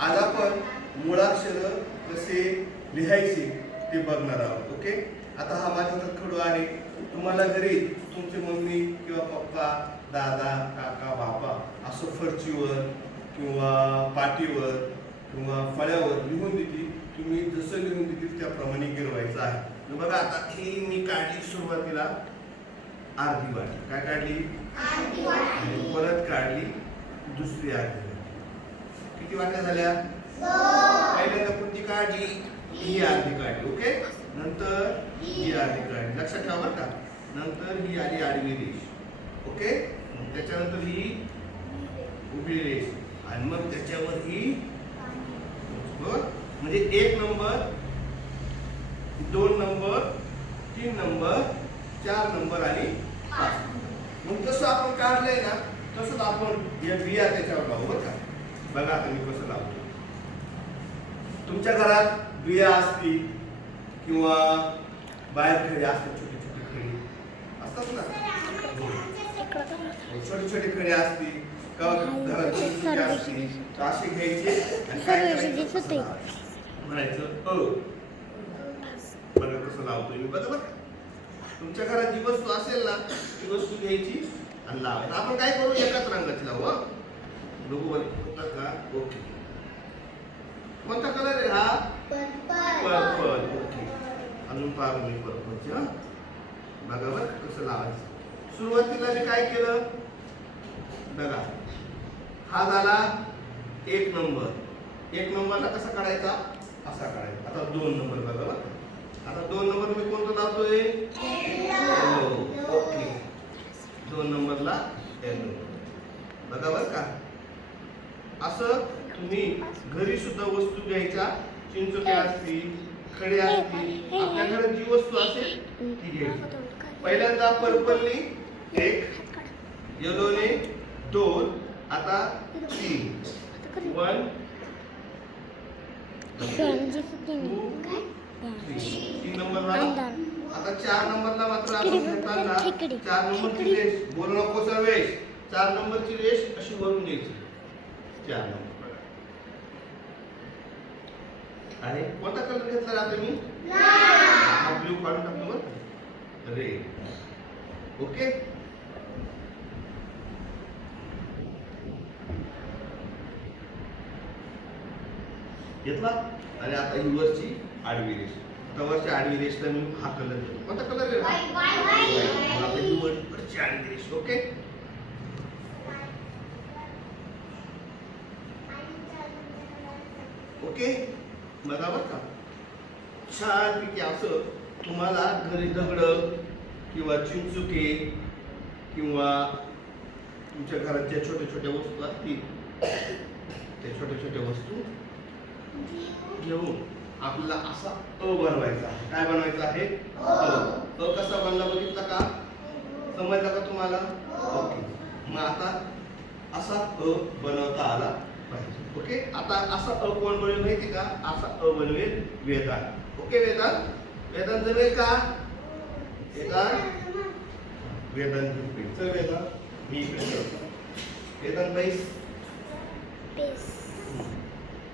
आज आपण मुळाक्षर कसे लिहायचे ते बघणार आहोत ओके? आता हा माझ्या हातात खडू आहे. तुम्हाला घरी तुमची मम्मी किंवा पप्पा दादा काका बाबा असं फरचीवर किंवा पाटीवर किंवा फळ्यावर लिहून देतील. तुम्ही जसं लिहून देतील त्याप्रमाणे गिरवायचं आहे. तर बघा आता ही मी काढली सुरुवातीला. अर्धी वाटी. काय काढली? परत काढली दुसरी अर्धी. किती वाट्या झाल्या? पहिल्यांदा कोणती काढली ही आधी काढली ओके? नंतर ही आधी काढली. लक्षात ठेवा बरं का. नंतर ही आली आडवी रेष ओके? त्याच्यानंतर ही उभी रेष. आणि मग त्याच्यावर ही म्हणजे एक नंबर दोन नंबर तीन नंबर चार नंबर आणि पाच नंबर. मग जसं आपण काढलंय ना तसंच आपण या बिया त्याच्यावर लावू बरं का. बघा आता मी कसं लावतो. तुमच्या घरात बिया असतील किंवा बाहेर खडी असतात छोटे छोटे खडी. असतात ना? हो. छोटे छोटे खडे असतील असे घ्यायचे आणि काय करायचं? म्हणायचं अ बघा कसं लावतोय मी बघा बरं तुमच्या घरात जी वस्तू असेल ना ती वस्तू घ्यायची आणि लावायची आपण काय करू? एकाच रंगाची लावू हं? बघू बरं का ओके. कोणता कलर आहे हा? Purple okay. अजून पाहा मी पर्पलची हा? बघा बरं कसं लावायचं. सुरुवातीला मी काय केलं? बघा. हा झाला एक नंबर एक नंबरला कसा काढायचा? असा काढायचा. आता दोन नंबर बघा आता दोन नंबर मी कोणतं लावतोय? Yellow. ओके. दोन नंबरला येलो बघा बरं का? असं तुम्ही घरी सुद्धा वस्तू घ्यायच्या चिंचोक्या असतील खडे असतील आपल्या घरात जी वस्तू असेल ती घ्यायची पहिल्यांदा पर्पलने एक येलोने दोन आता तीन. वन. टू. तीन. नंबरला आता चार नंबरला मात्र आपण घेताना चार नंबरची रेष. बोलू नको सर्वेश. चार नंबरची रेष अशी वरून घ्यायची. चार नंबर आहे? कोणता कलर घेतला मी हा ब्ल्यू काढून टाकतो बरं रेड ओके घेतला? आणि आता ही वरची आडवी रेष. आता वरची आडवी रेषला मी हा कलर घेतो. कोणता कलर White. आता ही वर- वरची आडवी रेष. Okay okay? बघा बरं का? छानपैकी असं तुम्हाला घरी दगड किंवा चिंचुके किंवा तुमच्या घरात ज्या छोट्या छोट्या वस्तू असतील त्या छोट्या छोट्या वस्तू घेऊन आपल्याला असा अ बनवायचा आहे. काय बनवायचा आहे? अ. अ कसा बनला बघितला का? समजला का तुम्हाला? ओके. मग आता असा अ बनवता आला पाहिजे. ओके? आता असा अ कोण बनवेल माहिती का? असा अ बनवेल वेदांत. ओके वेदांत? वेदांत जमेल का? वेदांत? वेदांत चल वेदांत. मी इकडे. वेदांत बैस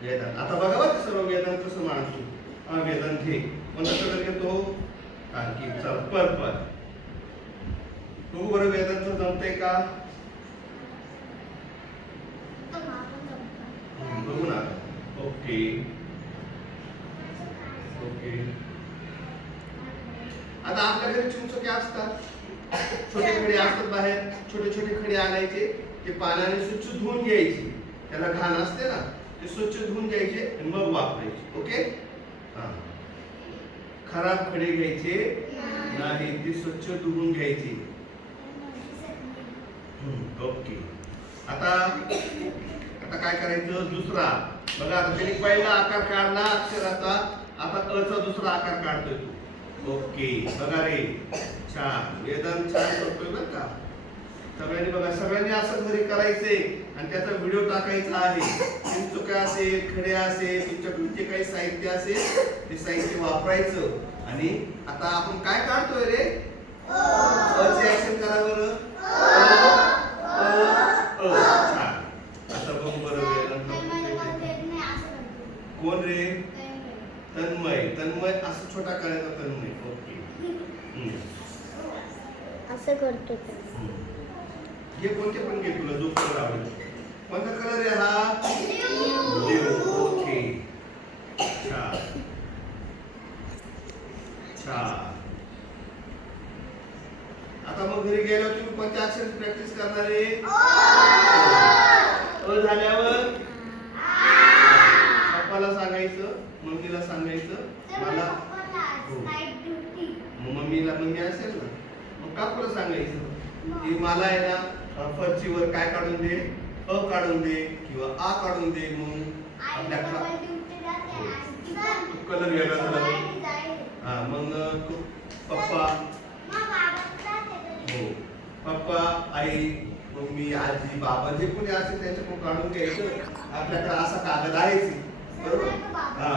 वेदांत. आता बघा बरं सर्व वेदांत कसं मानतो हा वेदांत घे. कोणता कलर घेतो. आणखी चल पर्पल तू बरं वेदांत जमतंय का? बघू ना ओके ओके आता आपल्या घरी चिंचोके असतात छोटे खडे असतात बाहेर छोटे छोटे खडे आणायचे ते पाण्याने स्वच्छ धुवून घ्यायचे त्याला घाण असते ना ते स्वच्छ धुवून घ्यायचे आणि मग वापरायचे ओके? हा. खराब खडे घ्यायचे नाही ते स्वच्छ धुवून घ्यायचे हम्म, ओके। आता आता काय करायचं? दुसरा. बघा आता त्यांनी पहिला आकार काढला अक्षराचा. आता अचा दुसरा आकार काढतोय तू. ओके. बघा रे. छान. वेदन छान करतोय बरं का? सगळ्यांनी बघा. सगळ्यांनी असं घरी करायचंय आणि त्याचा व्हिडिओ टाकायचा आहे चिंचुका असेल खडे असेल तुमच्याकडे कुठचे काही साहित्य असेल ते साहित्य वापरायचं. आणि आता आपण काय काढतोय रे? अचे ऍक्शन करा बरं. कोण रे? तन्मय. तन्मय. असं छोटा करायचा तन्मय. ओके. असं करतो. घे कोणते पण घे तुला जो कलर आवडेल. कोणता कलर आहे हा? ओके. छान. छान. आता मग घरी गेल्यावर तुम्ही कोणत्या अक्षराची प्रॅक्टिस करणार आहे अ झाल्यावर पप्पाला सांगायचं मम्मीला सांगायचं? मला मग मम्मीला मम्मी असेल ना? मग काकूला सांगायचं? की मला आहे ना फरचीवर काय काढून दे? अ काढून दे किंवा आ काढून दे मग आपल्या कलर वेगळा झाला हा मग तू पप्पा हो. पप्पा आई मम्मी आजी बाबा जे कोणी असेल त्यांच्याकडून काढून घ्यायचं. आपल्याकडे असा कागद आहेच. बरोबर हा.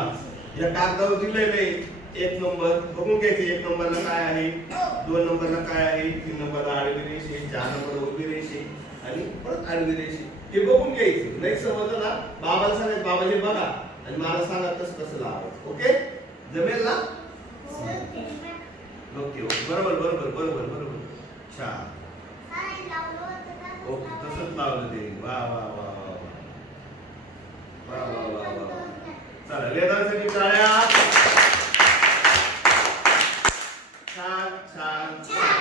या कागदावर दिलेले एक नंबर. बघून घ्यायचे एक नंबरला काय आहे दोन नंबरला काय आहे तीन नंबरला आडवी रेष चार नंबरला उभी रेष आणि परत आडवी रेष. हे बघून घ्यायचं. नाही समजलं ना? बाबाला सांगायचं बाबा हे बघा. आणि मला सांगा कसं कसं लावायचं. ओके? जमेल ना? Okay okay. बरोबर बरोबर बरोबर बरोबर. छान. ओके तसंच लावलं ते. वा वा वा वा वा. वा वा वा वा. चला वेदांसाठी टाळ्या छान छान छान.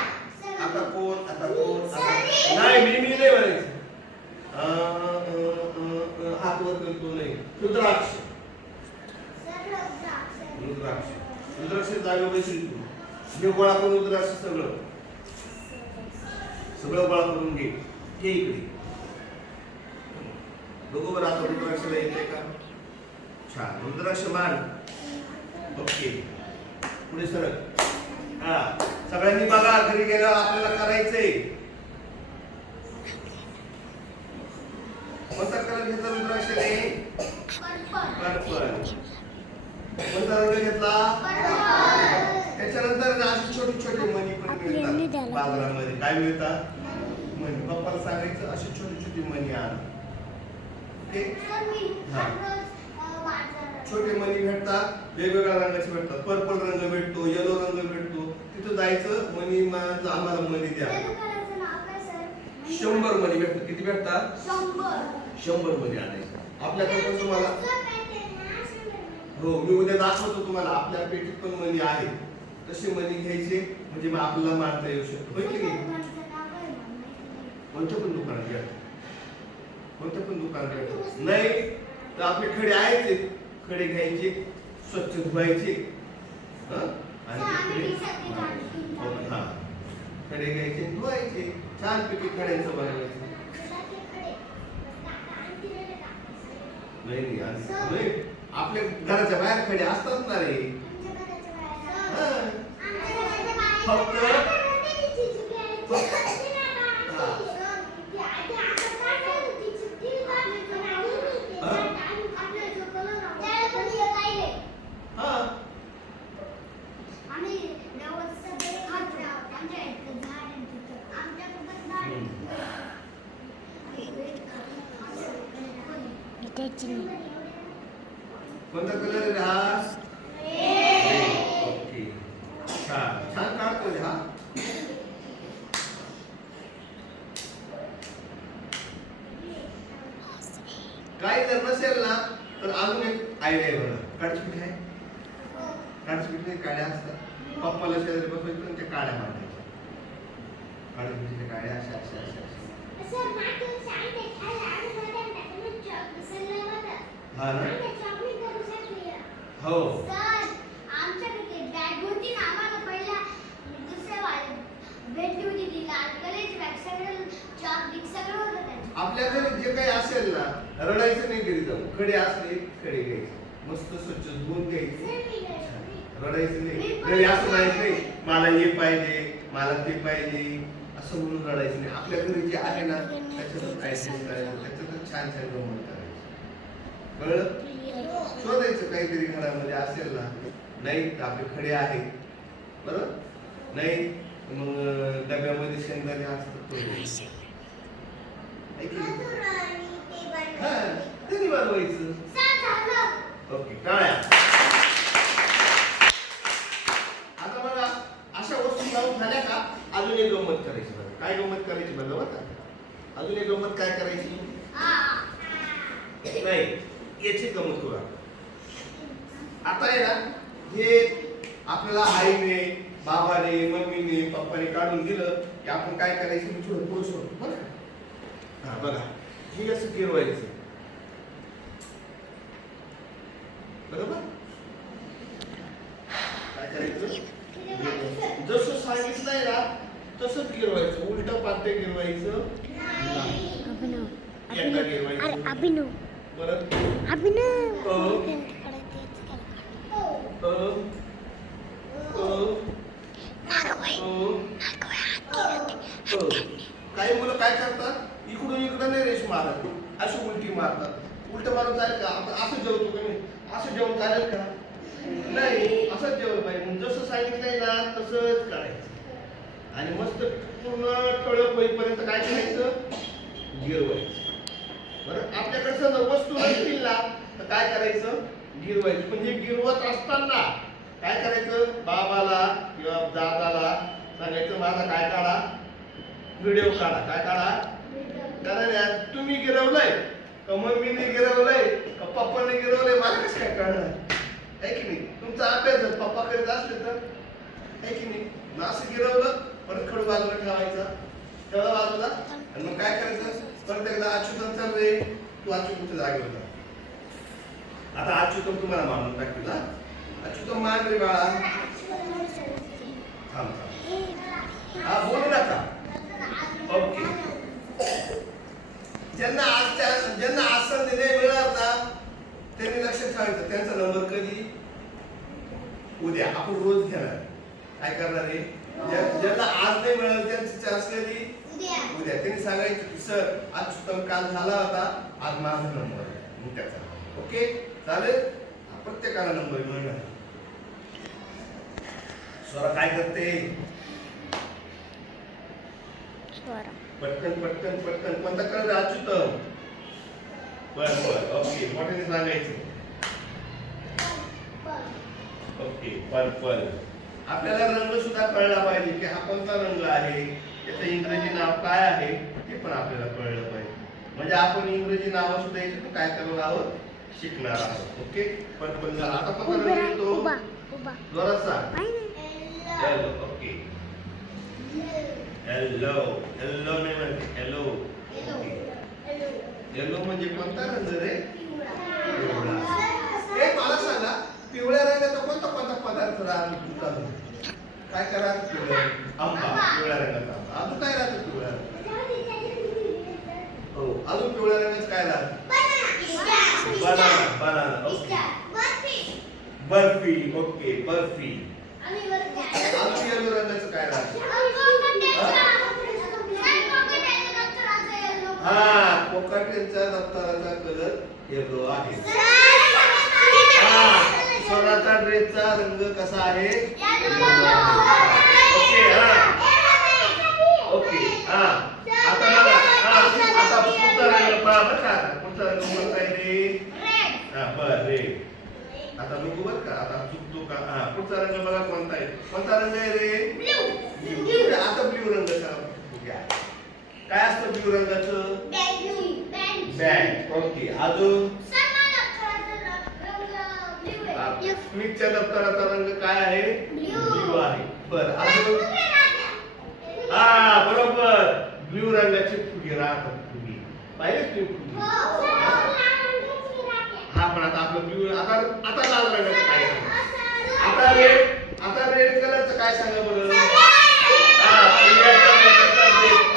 आता कोण आता कोण आता नाही मी मी नाही म्हणायचं. हात वर करतो नाही. रुद्राक्ष. रुद्राक्ष. रुद्राक्ष जागे बसली तू. गोळा करून रुद्राक्ष सगळं. सगळं गोळा करून घे. घे इकडे बघू बरं आता रुद्राक्षला येते का छान रुद्राक्ष मान ओके. पुढे सरक हा सगळ्यांनी बघा घरी गेल्यावर आपल्याला करायचंय. कोणता कलर घेतला रुद्राक्षने? पर्पल. कोणता रंग घेतला? त्याच्यानंतर ना अशी छोटी छोटी मणी पण मिळतात बाजारामध्ये. काय मिळतात? मणी. पप्पाला सांगायचं अशी छोटी छोटी मणी आण. ओके? छोटे मणी भेटतात वेगवेगळ्या रंगाचे भेटतात. पर्पल रंग भेटतो येलो रंग भेटतो. तिथं जायचं मणी आम्हाला मणी द्या. शंभर मणी भेटतात. किती भेटतात? शंभर. मणी आणायचं आपल्याकडे तुम्हाला हो मी उद्या दाखवतो तुम्हाला. आपल्या पेटीत पण मणी आहे. तसे मणी घ्यायचे म्हणजे मग आपल्याला मारता येऊ शकतो. होय की नाही? कोणत्या पण दुकानात घ्या कोणत्या पण दुकानात घ्या नाही तर आपले खडे आहेच. आहे. खडे घ्यायचे स्वच्छ धुवायचे. हं? खडे हो. खडे घ्यायचे धुवायचे. छान पैकी खड्यांचं बनवायचं. नाही नाही आपल्या घराच्या बाहेर खडे असतात ना रे. हं. कोणता कलर आहे हा ओके छान काढतोय हा काही जर नसेल ना तर अजून एक आयडिया आहे बघा काडीपीठ आहे काडीपीठ नाही काड्या असतात पप्पाला शेजारी बसवायचं आणि त्या काड्या मांडायच्या काडीपीठच्या काड्या अशा अशा अशा अशा हा ना हो. आपल्या घरी जे काही असेल ना रडायचं नाही घरी जाऊन खडे असले खडे घ्यायचे. मस्त स्वच्छ धुवून घ्यायचे. रडायचं नाही. घरी असं म्हणायचं नाही मला हे पाहिजे मला ते पाहिजे. असं म्हणून रडायचं नाही. आपल्या घरी जे आहे ना त्याच्यातच ऍडजस्ट करायचं. त्याच्यात छान छान गमत करायचं. कळलं? शोधायचं काहीतरी घरामध्ये असेल ना नाही तर आपले खडे आहेत. बरं नाही मग डब्यामध्ये शेंगदाणे असतात तो. हा, त्यांनी बनवायचं? ओके टाळ्या. आता बघा अशा वस्तू लावून झाल्या का अजून एक गंमत करायची बघा काय गंमत करायची बघा बरं का? अजून एक गंमत काय करायची? नाही याची गमत करू आता आहे ना हे आपल्याला आईने बाबाने मम्मीने पप्पाने काढून दिलं की आपण काय करायचं मी थोडं पुढे सोडतो बरं हा बघा हे असं गिरवायचं बरोबर? काय करायचं? जसं सांगितलंय ना तसंच गिरवायचं उलट पालट गिरवायचं अरे अभिनव. परत? अभिनव. हो. अ, अ, अ. काही मुलं काय करतात? इकडून इकडं नाही रेश मारत. अशी उलटी मारतात. उलट मारून चालेल का? आपण असं जेवतो का नाही? असं जेवण चालेल का? नाही असंच जेवलं पाहिजे. मग जसं सांगितलंय ना तसंच करायचं. आणि मस्त पूर्ण ठळक होईपर्यंत काय करायचं? गिरवायचं. बरं आपल्याकडे समजा वस्तू नसतील ना तर काय करायचं? गिरवायचं. पण हे गिरवत असताना काय करायचं? बाबाला किंवा दादाला सांगायचं माझा काय काढा? व्हिडिओ काढा. काय काढा? कारण तुम्ही गिरवलंय का मम्मीने गिरवलंय का पप्पाने गिरवलंय? मला कसं काय काढणार आहे की नाही? तुमचा अभ्यास जर पप्पा करीत असले तर? आहे की नाही? मग असं गिरवलं परत खडू बाजूला ठेवायचा. तेवढा बाजूला? आणि मग काय करायचं? परत एकदा अच्युतन चाल रे तू अच्युतच्या जागे होता आता अच्युतम तुम्हाला मानून टाकतील हा? अच्युतम मान रे बाळा. थांब थांब. हा बोलू नका ओके. ज्यांना आजच्या ज्यांना आसन दिले मिळणार ना त्यांनी लक्षात ठेवायचं. त्यांचा नंबर कधी? उद्या. आपण रोज घेणार. काय करणार आहे ज्यांना आज नाही मिळालं त्यांची चान्स कधी? उद्या. त्यांनी सांगायचं की सर आज चुकम काल झाला होता आज माझा नंबर आहे. त्याचा. ओके? चालेल? प्रत्येकाला नंबर मिळणार. स्वरा काय करते? स्वरा. पटकन पटकन पटकन. कोणता कलर अच्युतम बर बर. ओके. मोठ्याने सांगायचं. ओके. पर्पल आपल्याला रंग सुद्धा कळला पाहिजे की हा कोणता रंग आहे? याचं इंग्रजी नाव काय आहे ते पण आपल्याला कळलं पाहिजे. म्हणजे आपण इंग्रजी नाव सुद्धा याच्यातून काय करणार आहोत? शिकणार आहोत. ओके? पर्पल झाला आता राहा, येतो. जोरात सांग येलो ओके. येलो येलो नाही म्हणते. येलो येलो म्हणजे कोणता रंग रे? पिवळा. ए मला सांगा पिवळ्या रंगाचा कोणता कोणता पदार्थ राहतो काय काय करा पिवळ्या आंबा पिवळ्या रंगाचा आंबा. अजून काय राहतं पिवळ्या रंगाचं? हो अजून पिवळ्या रंगाचं काय राहतं? Banana banana okay barfi okay barfi. अजून येलो रंगाचं काय राहतं? हा पोकाटेचा दप्तराचा कलर येलो आहे. स्वराचा ड्रेसचा रंग कसा आहे? ओके हा. ओके हा. आता बघा हा. आता पुढचा रंग पहा बरं का. आता. पुढचा रंग कोणता आहे रे हा बर रे आता बघू बर का. आता चुकतो का? हा पुढचा रंग बघा कोणता आहे. कोणता रंग आहे रे? ब्ल्यू आता ब्ल्यू रंगाचा बघूया. काय असतं ब्ल्यू रंगाचं बँक ओके अजून स्मिथच्या दप्तराचा रंग काय आहे ब्ल्यू आहे बर अजून हा बरोबर ब्ल्यू रंगाचे फुगे राहतात पाहिले तुम्ही फुगे हा पण आता आपलं ब्ल्यू आता आता लाल रंगाचं काय आता रेड आता रेड कलरचं काय सांगा बरं? हा.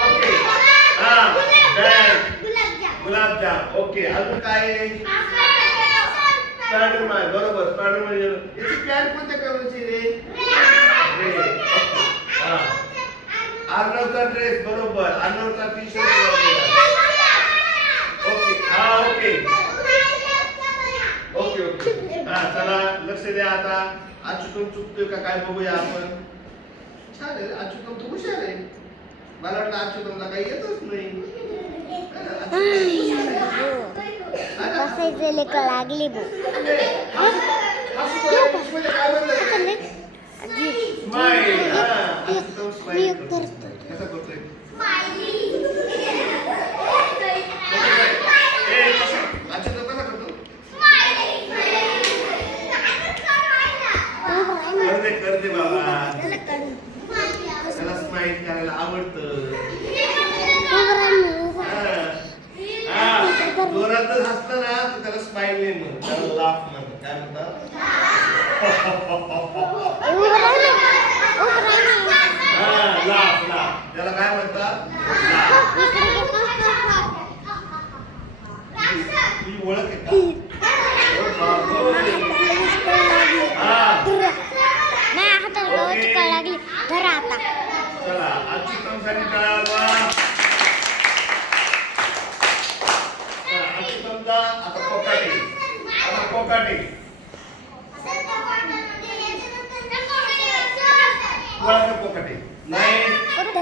ओके हा बँक गुलाबजाम ओके अजून काय? आहे स्पायडरमॅन बरोबर स्पायडरमॅन याची पॅन्ट कोणत्या कलरची रे? हा. अर्नवचा ड्रेस. बरोबर. अर्नवचा टी शर्ट हा ओके. Okay okay. हा चला लक्ष द्या आता. अच्युतम चुकतोय का काय बघूया आपण. छान आहे अच्युतम तू हुशार आहे. मला वाटलं अच्युतमला काही येतच नाही. लेकर लागली बघ. मी करतो कसा करतोय अच्छा तो कसा करतो कर दे कर दे बाबा त्याला स्माईल करायला आवडतं हा. हा. जोरात जर हसलं ना तर त्याला स्माईल नाही म्हणत त्याला लाफ म्हणतात काय म्हणतात हा लाफ लाफ त्याला काय म्हणतात